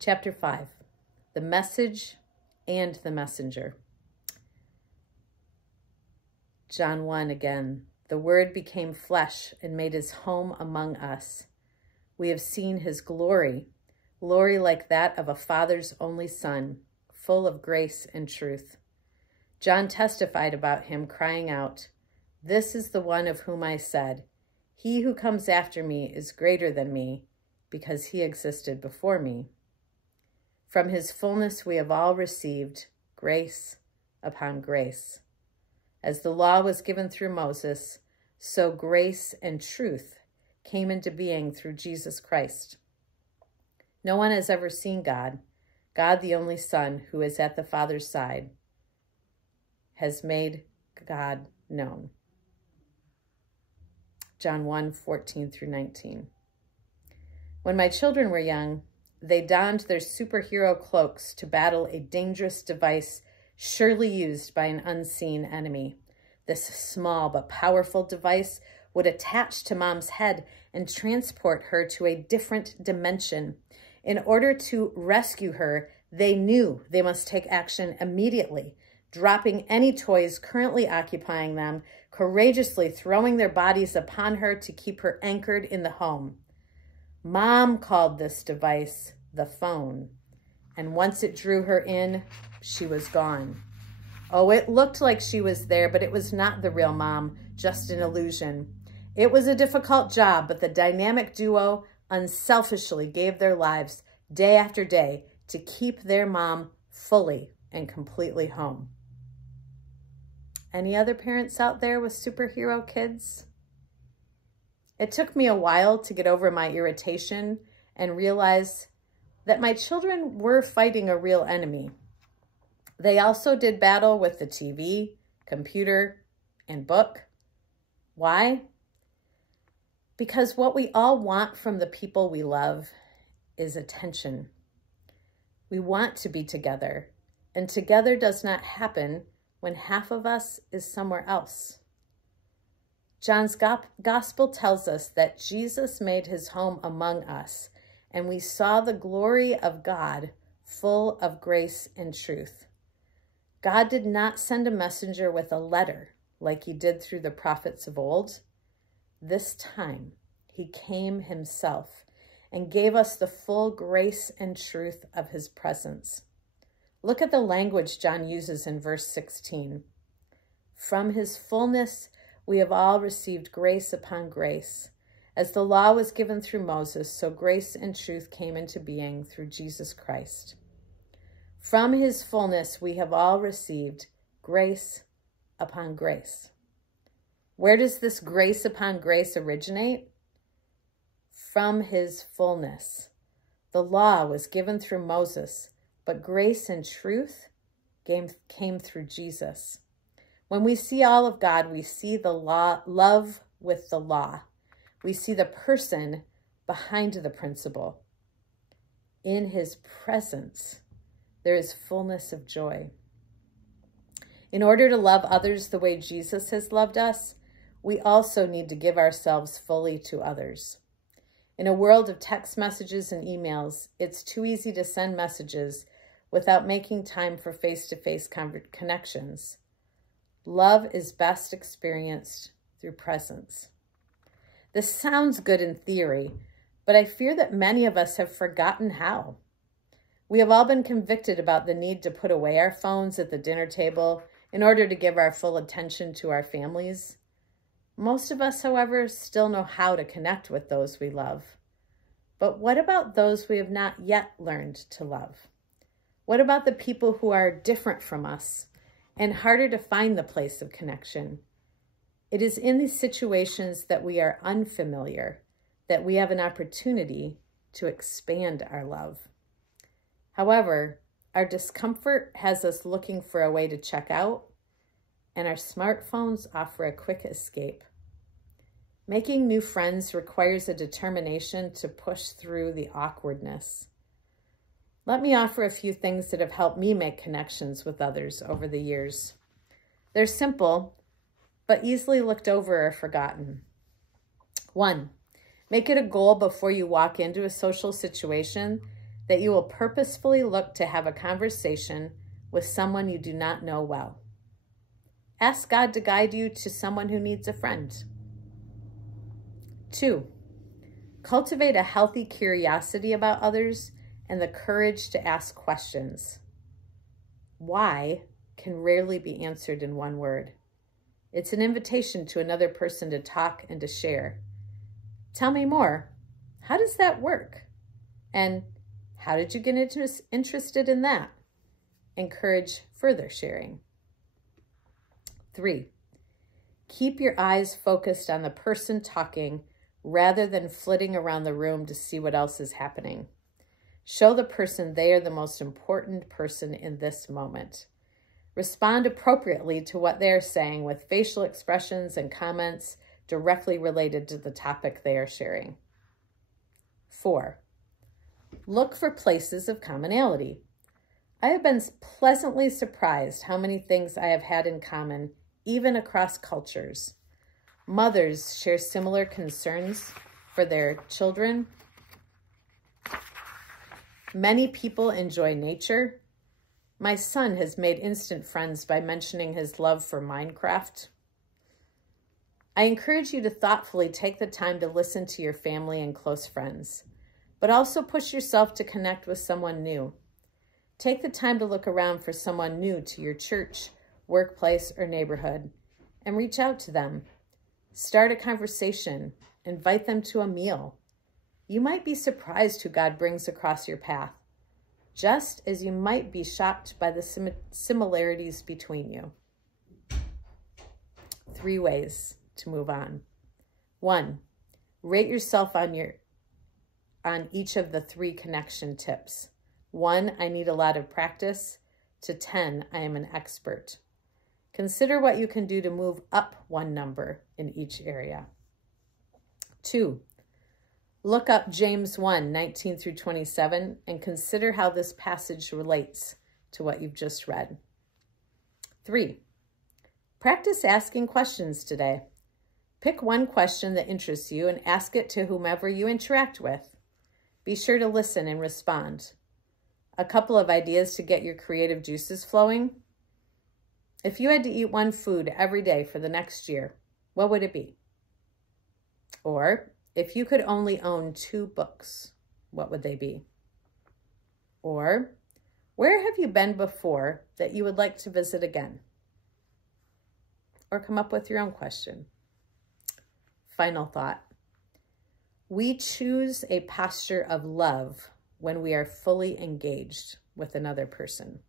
Chapter 5, the message and the messenger. John 1 again. The Word became flesh and made his home among us. We have seen his glory, glory like that of a father's only son, full of grace and truth. John testified about him, crying out, "This is the one of whom I said, 'He who comes after me is greater than me, because he existed before me.' From his fullness we have all received grace upon grace. As the law was given through Moses, so grace and truth came into being through Jesus Christ. No one has ever seen God. God, the only Son, who is at the Father's side, has made God known." John 1:14 through 19. When my children were young, they donned their superhero cloaks to battle a dangerous device surely used by an unseen enemy. This small but powerful device would attach to Mom's head and transport her to a different dimension. In order to rescue her, they knew they must take action immediately, dropping any toys currently occupying them, courageously throwing their bodies upon her to keep her anchored in the home. Mom called this device the phone, and once it drew her in, she was gone. Oh, it looked like she was there, but it was not the real Mom, just an illusion. It was a difficult job, but the dynamic duo unselfishly gave their lives day after day to keep their Mom fully and completely home. Any other parents out there with superhero kids? It took me a while to get over my irritation and realize that my children were fighting a real enemy. They also did battle with the TV, computer, and book. Why? Because what we all want from the people we love is attention. We want to be together, and together does not happen when half of us is somewhere else. John's gospel tells us that Jesus made his home among us, and we saw the glory of God, full of grace and truth. God did not send a messenger with a letter like he did through the prophets of old. This time, he came himself and gave us the full grace and truth of his presence. Look at the language John uses in verse 16. From his fullness, we have all received grace upon grace. As the law was given through Moses, so grace and truth came into being through Jesus Christ. From his fullness, we have all received grace upon grace. Where does this grace upon grace originate? From his fullness. The law was given through Moses, but grace and truth came through Jesus. When we see all of God, we see the law, love with the law. We see the person behind the principle. In his presence, there is fullness of joy. In order to love others the way Jesus has loved us, we also need to give ourselves fully to others. In a world of text messages and emails, it's too easy to send messages without making time for face-to-face connections. Love is best experienced through presence. This sounds good in theory, but I fear that many of us have forgotten how. We have all been convicted about the need to put away our phones at the dinner table in order to give our full attention to our families. Most of us, however, still know how to connect with those we love. But what about those we have not yet learned to love? What about the people who are different from us and harder to find the place of connection? It is in these situations that we are unfamiliar that we have an opportunity to expand our love. However, our discomfort has us looking for a way to check out, and our smartphones offer a quick escape. Making new friends requires a determination to push through the awkwardness. Let me offer a few things that have helped me make connections with others over the years. They're simple, but easily looked over or forgotten. 1, make it a goal before you walk into a social situation that you will purposefully look to have a conversation with someone you do not know well. Ask God to guide you to someone who needs a friend. 2, cultivate a healthy curiosity about others and the courage to ask questions. Why can rarely be answered in one word. It's an invitation to another person to talk and to share. Tell me more. How does that work? And how did you get interested in that? Encourage further sharing. 3, keep your eyes focused on the person talking rather than flitting around the room to see what else is happening. Show the person they are the most important person in this moment. Respond appropriately to what they are saying with facial expressions and comments directly related to the topic they are sharing. 4, look for places of commonality. I have been pleasantly surprised how many things I have had in common, even across cultures. Mothers share similar concerns for their children. Many people enjoy nature. My son has made instant friends by mentioning his love for Minecraft. I encourage you to thoughtfully take the time to listen to your family and close friends, but also push yourself to connect with someone new. Take the time to look around for someone new to your church, workplace, or neighborhood, and reach out to them. Start a conversation. Invite them to a meal. You might be surprised who God brings across your path, just as you might be shocked by the similarities between you. 3 ways to move on. 1, rate yourself on each of the 3 connection tips. 1, I need a lot of practice, to 10, I am an expert. Consider what you can do to move up 1 number in each area. 2, look up James 1, 19 through 27, and consider how this passage relates to what you've just read. 3, practice asking questions today. Pick one question that interests you and ask it to whomever you interact with. Be sure to listen and respond. A couple of ideas to get your creative juices flowing. If you had to eat one food every day for the next year, what would it be? Or, if you could only own 2 books, what would they be? Or, where have you been before that you would like to visit again? Or come up with your own question. Final thought. We choose a posture of love when we are fully engaged with another person.